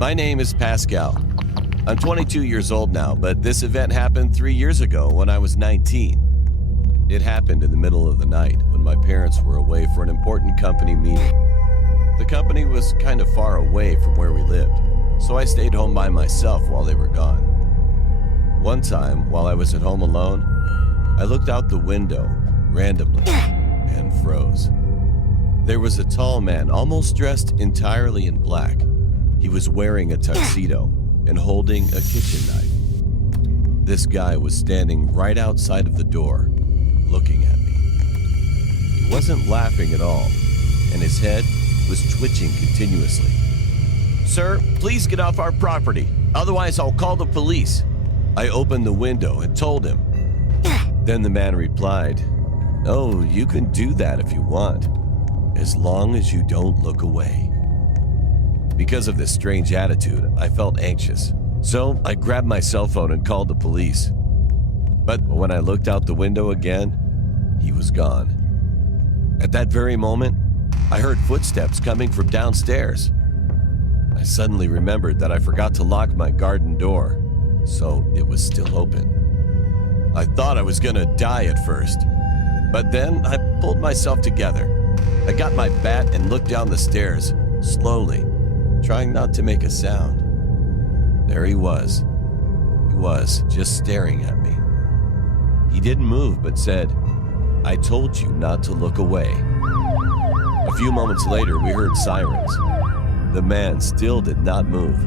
My name is Pascal. I'm 22 years old now, but this event happened 3 years ago when I was 19. It happened in the middle of the night when my parents were away for an important company meeting. The company was kind of far away from where we lived, so I stayed home by myself while they were gone. One time, while I was at home alone, I looked out the window randomly and froze. There was a tall man, almost dressed entirely in black. He was wearing a tuxedo and holding a kitchen knife. This guy was standing right outside of the door, looking at me. He wasn't laughing at all, and his head was twitching continuously. "Sir, please get off our property, otherwise I'll call the police." I opened the window and told him. Then the man replied, "Oh, you can do that if you want, as long as you don't look away." Because of this strange attitude, I felt anxious, so I grabbed my cell phone and called the police. But when I looked out the window again, he was gone. At that very moment, I heard footsteps coming from downstairs. I suddenly remembered that I forgot to lock my garden door, so it was still open. I thought I was gonna die at first, but then I pulled myself together. I got my bat and looked down the stairs, slowly, trying not to make a sound. There he was. He was just staring at me. He didn't move but said, "I told you not to look away." A few moments later, we heard sirens. The man still did not move.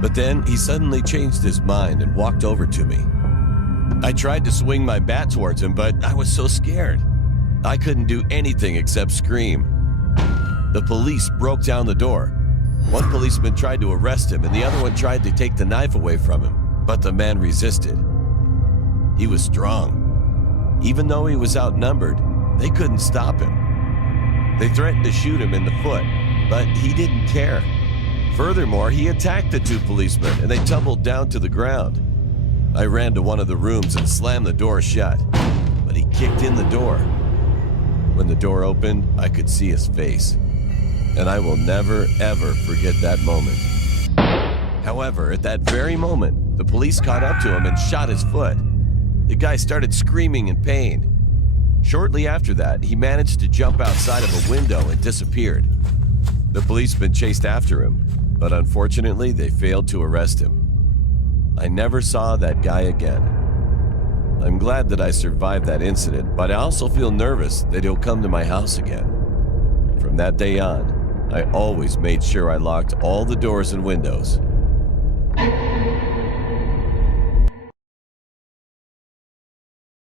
But then he suddenly changed his mind and walked over to me. I tried to swing my bat towards him, but I was so scared. I couldn't do anything except scream. The police broke down the door. One policeman tried to arrest him, and the other one tried to take the knife away from him, but the man resisted. He was strong. Even though he was outnumbered, they couldn't stop him. They threatened to shoot him in the foot, but he didn't care. Furthermore, he attacked the two policemen, and they tumbled down to the ground. I ran to one of the rooms and slammed the door shut, but he kicked in the door. When the door opened, I could see his face, and I will never, ever forget that moment. However, at that very moment, the police caught up to him and shot his foot. The guy started screaming in pain. Shortly after that, he managed to jump outside of a window and disappeared. The policemen chased after him, but unfortunately, they failed to arrest him. I never saw that guy again. I'm glad that I survived that incident, but I also feel nervous that he'll come to my house again. From that day on, I always made sure I locked all the doors and windows.